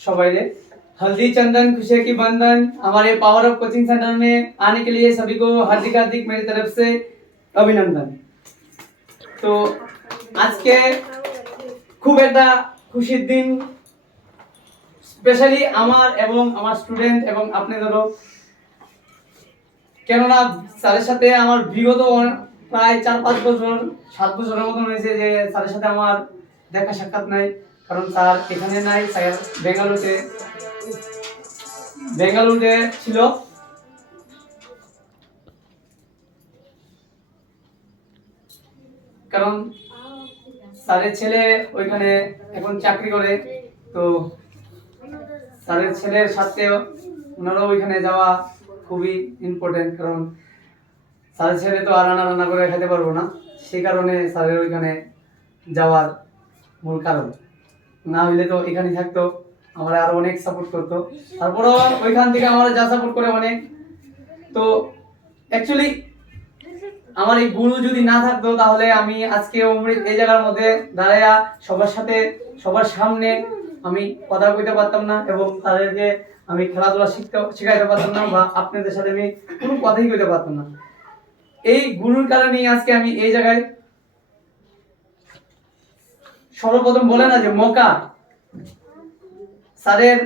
सबाइले हल्दी चंदन खुशी की बंधन हमारे पावर ऑफ कोचिंग सेंटर में आने के लिए सभी को हार्दिक हार्दिक मेरी तरफ से अभिनंदन। तो आज के खूब एक खुशिर दिन स्पेशली आमार एवं आमार स्टूडेंट एवं आपनेदेरो কেননা স্যারের সাথে আমার বিগত প্রায় 4-5 বছর 7 বছরের মতন হয়েছে যে স্যারের সাথে আমার দেখা সাক্ষাৎ নাই, কারণ স্যার এখানে নাই, স্যার বেঙ্গালুরুতে ছিল। কারণ স্যারের ছেলে ওইখানে এখন চাকরি করে, তো স্যারের ছেলের সাথে ওনারও ওইখানে যাওয়া খুবই ইম্পর্টেন্ট, কারণ স্যারের ছেলে তো আর রান্না করে খেতে পারবো না, সেই কারণে স্যারের ওইখানে যাওয়ার মূল কারণ। না হইলে তো এখানে থাকতো, আমরা আরো অনেক সাপোর্ট করতো, তারপরও ওইখান থেকে আমরা যা সাপোর্ট করে অনেক। তো অ্যাকচুয়ালি আমার এই গুরু যদি না থাকতো তাহলে আমি আজকে এই জায়গার মধ্যে দাঁড়াইয়া সবার সাথে সবার সামনে আমি কথা কইতে পারতাম না, এবং তাদেরকে আমি খেলাধুলা শিখাইতে পারতাম না, বা আপনাদের সাথে আমি কোনো কথাই কইতে পারতাম না। এই গুরুর কারণেই আজকে আমি এই জায়গায়। সর্বপ্রথম বলে না যে মক্কা, স্যারের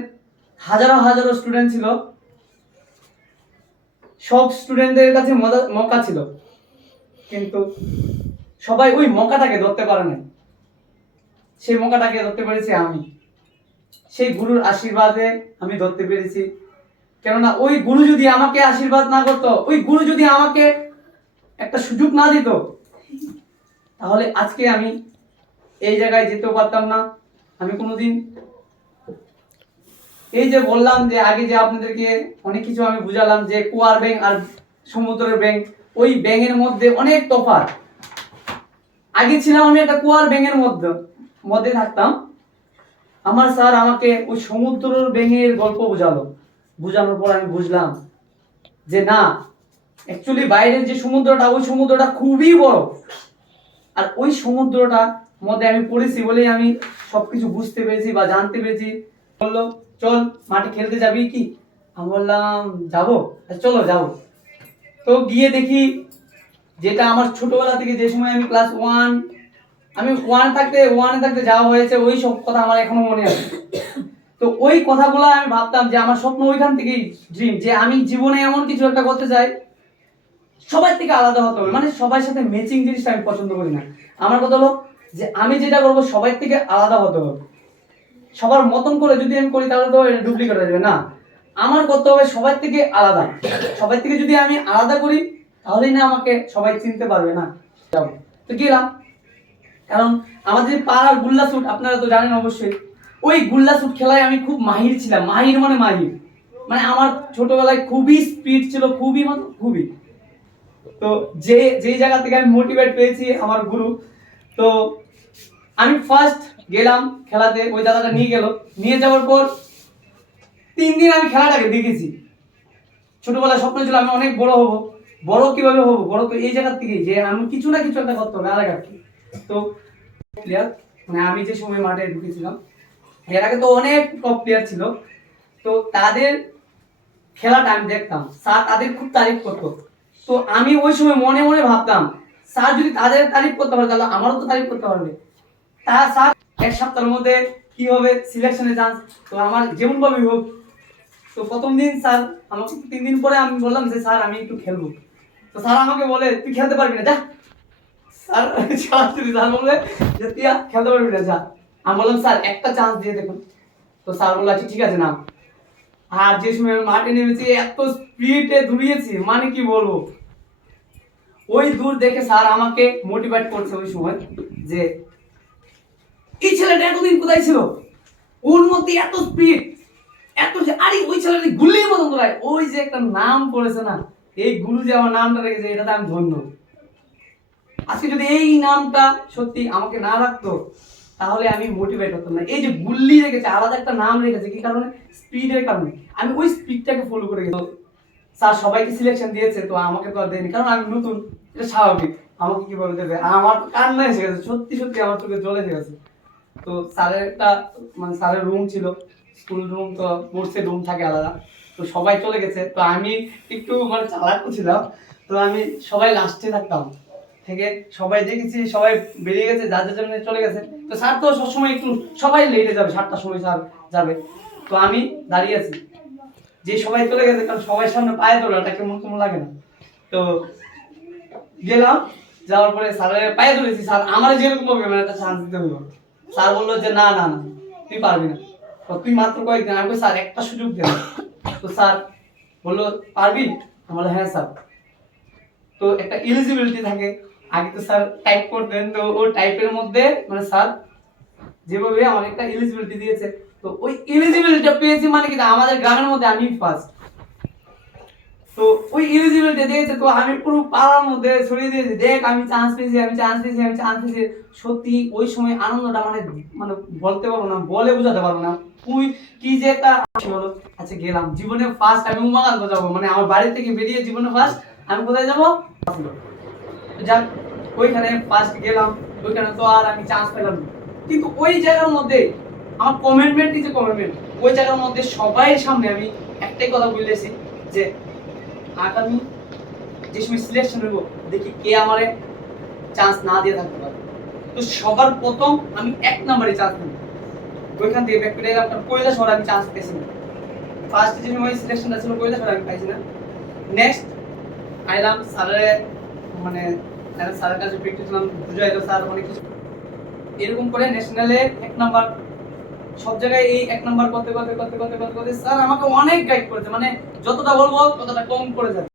হাজারো হাজারো স্টুডেন্ট ছিল, সব স্টুডেন্টদের কাছে মক্কা ছিল, কিন্তু সবাই ওই মক্কাটাকে ধরতে পারে না। সেই মক্কাটাকে ধরতে পেরেছি আমি, সেই গুরুর আশীর্বাদে আমি ধরতে পেরেছি। কেননা ওই গুরু যদি আমাকে আশীর্বাদ না করতো, ওই গুরু যদি আমাকে একটা সুযোগ না দিত, তাহলে আজকে আমি এই জায়গায় যেতেও পারতাম না। আমি কোনোদিন এই যে বললাম যে আগে যে আপনাদেরকে অনেক কিছু আমি বুঝালাম যে কুয়ার ব্যাঙ আর সমুদ্রের ব্যাঙ, ওই ব্যাঙের মধ্যে অনেক তফাৎ। আগে ছিলাম আমি একটা কুয়ার ব্যাঙের মধ্যে থাকতাম, আমার স্যার আমাকে ওই সমুদ্রের ব্যাঙের গল্প বুঝানোর পর আমি বুঝলাম যে না, অ্যাকচুয়ালি বাইরের যে সমুদ্রটা, ওই সমুদ্রটা খুবই বড়, আর ওই সমুদ্রটা মধ্যে আমি পড়েছি বলেই আমি সবকিছু বুঝতে পেরেছি বা জানতে পেরেছি। বললো চল মাঠে খেলতে যাবি কি, আমি বললাম যাবো, চলো যাবো। তো গিয়ে দেখি যেটা আমার ছোটবেলা থেকে, যে সময় আমি ক্লাস 1 আমি ওয়ানে থাকতে যাওয়া হয়েছে, ওই সব কথা আমার এখনো মনে আছে। তো ওই কথাগুলো আমি ভাবতাম যে আমার স্বপ্ন ওইখান থেকেই ড্রিম, যে আমি জীবনে এমন কিছু একটা করতে চাই সবার থেকে আলাদা হতে হবে, মানে সবার সাথে ম্যাচিং জিনিসটা আমি পছন্দ করি না। আমার কথা হলো যে আমি যেটা করবো সবার থেকে আলাদা হতে হবে। সবার মতন করে যদি আমি করি তাহলে তো ডুপ্লিকেট হয়ে যাবে না, আমার করতে হবে সবার থেকে আলাদা। সবার থেকে যদি আমি আলাদা করি তাহলেই না আমাকে সবাই চিনতে পারবে না। তো গেলাম, কারণ আমাদের পাড়ার গুল্লা শুট আপনারা তো জানেন অবশ্যই, ওই গুল্লা শুট খেলায় আমি খুব মাহির ছিলাম। মাহির মানে আমার ছোটবেলায় খুবই স্পিড ছিল, খুবই। তো যেই জায়গা থেকে আমি মোটিভেট পেয়েছি আমার গুরু, তো আমি ফার্স্ট গেলাম খেলাতে, ওই দাদাটা নিয়ে যাওয়ার পর 3 দিন আমি খেলাটাকে দেখেছি। ছোটবেলায় স্বপ্ন ছিল আমি অনেক বড় হব। বড় কিভাবে হব, বড় তো এই জায়গা থেকেই যে আমি কিছু না কিছু একটা করতে হবে আলাদা। তো প্লেয়ার, মানে আমি যে সময় মাঠে ঢুকেছিলাম এর আগে তো অনেক টপ প্লেয়ার ছিল, তো তাদের খেলাটা আমি দেখতাম, স্যার তাদের খুব তারিফ করতো। তো আমি ওই সময় মনে মনে ভাবতাম স্যার যদি তাদের তারিফ করতে পারে তাহলে আমারও তো তারিফ করতে পারবে। তা স্যার 1 সপ্তাহের মধ্যে কি হবে সিলেকশনে চান্স, তো আমার যেমন ভাবে হোক। তো প্রথম দিন স্যার আমাকে 3 দিন পরে আমি বললাম যে স্যার আমি একটু খেলবো। তো স্যার আমাকে বলে তুই খেলতে পারবি না, যা। স্যার বললে যে তুই খেলতে পারবি না, যা। আমি বললাম স্যার একটা চান্স দিয়ে দেখুন। তো স্যার বললো আচ্ছা ঠিক আছে নাম। আর যে সময় আমি মাঠে নেমেছি এত স্পিডে দৌড়িয়েছি, মানে কি বলবো। ওই দূর দেখে স্যার আমাকে মোটিভেট করছে ওই সময় যে এই ছেলেটা এতদিন কোথায় ছিল, ওর মধ্যে এত স্পিড, আরে ওই ছেলেটা গুলির মতন দৌড়ায়। ওই যে একটা নাম পড়েছে না, এই গুরু যে আমার নামটা রেখেছে, এটাতে আমি ধন্য। আজকে যদি এই নামটা সত্যি আমাকে না রাখতো তাহলে আমি মোটিভেট হতাম না। এই যে গুল্লি রেখেছে, আলাদা একটা নাম রেখেছে, কি কারণে? স্পিডের কারণে। আমি ওই স্পিডটাকে ফলো করে গেছি। স্যার সবাইকে সিলেকশন দিয়েছে, তো আমাকে তো আর দেয়নি, কারণ আমি নতুন, এটা স্বাভাবিক। আমাকে কি বলে দেবে, আমার কান্না এসে গেছে, সত্যি আমার চোখে জল এসে গেছে। তো স্যারের একটা মানে স্যারের রুম ছিল, স্কুল রুম তো স্পোর্টসের রুম থাকে আলাদা, তো সবাই চলে গেছে, তো আমি একটু মানে চালাক ছিলাম, তো আমি সবাই লাস্টে থাকতাম থেকে সবাই দেখেছি সবাই বেরিয়ে গেছে, যার যার জন্য চলে গেছে। তো স্যার তো সবসময় একটু সবাই লেটে যাবে, 7টার সময় স্যার যাবে, তো আমি দাঁড়িয়ে আছি, যে সবাই চলে গেছে, কারণ সবাই সামনে পায়ে তোলাটা কেমন কেমন লাগে না। তো গেলাম, যাওয়ার পরে স্যারের পায়ে ধরেছি, স্যার আমার যেরকম হবে মানে একটা চান্স দিতে হইব। স্যার বললো যে না না না তুই পারবি না, তো তুই মাত্র কয়েকদিন। আমি বলি, স্যার একটা সুযোগ দেন। তো স্যার বললো পারবি? আমি বললাম হ্যাঁ স্যার। তো একটা এলিজিবিলিটি থাকে, আগে তো স্যার টাইপ করতেন, তো ও টাইপের মধ্যে মানে স্যার যেভাবে আমাকে একটা এলিজিবিলিটি দিয়েছে, তো ওই এলিজিবিলিটিটা পেয়েছি মানে কি আমাদের গ্রামের মধ্যে আমি ফার্স্ট। তো ওই এলিজিবিলিটি দিয়েছে, তো আমি পুরো পাড়ার মধ্যে ছড়িয়ে দিয়েছি, দেখ আমি চান্স পেয়েছি, আমি চান্স পেয়েছি, আমি চান্স পেয়েছি। সত্যি ওই সময় আনন্দটা মানে মানে বলতে পারবো না, বলে বোঝাতে পারবো না। তুই কি যে একটা হলো। আচ্ছা গেলাম, জীবনে ফার্স্ট আমি উমাকান্ত যাবো, মানে আমার বাড়ি থেকে বেরিয়ে জীবনে ফার্স্ট আমি কোথায় যাবো। যাক ওইখানে ফার্স্ট গেলাম, ওইখানে তো আর আমি চান্স পেলাম না। কিন্তু ওই জায়গার মধ্যে আমার কমিটমেন্ট যে কমিটমেন্ট, ওই জায়গার মধ্যে সবাই সামনে আমি একটাই কথা বলেছি যে আগামী যে সময় সিলেকশন হইব দেখি কে আমারে চান্স না দিয়ে থাকতে পারে। তো সবার প্রথম আমি 1 নম্বরে চান্স নেব, ওইখান থেকে ব্যাক করে এলাম, কারণ কৈলাসহরে আমি চান্স পেয়েছি না। ফার্স্ট যে সময় সিলেকশনটা ছিল কৈলাসহরে আমি পাইছি না। নেক্সট আইলাম স্যারের মানে স্যারের কাছে প্র্যাকটিস বুঝাইলো, স্যার অনেক কিছু এরকম করে ন্যাশনালে 1 নাম্বার, সব জায়গায় এই 1 নাম্বার করতে করতে করতে করতে করতে স্যার আমাকে অনেক গাইড করেছে, মানে যতটা বলবো ততটা কম করে যাবে।